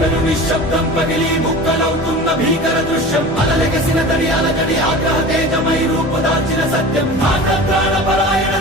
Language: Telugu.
గుండెలు నిశ్శబ్దం పగిలి ముక్కలవుతున్న భీకర దృశ్యం అలలెగసిన తడి అలజడి ఆగ్రహ తేజమై రూపుదాల్చిన సత్యం ప్రాణపరాయణ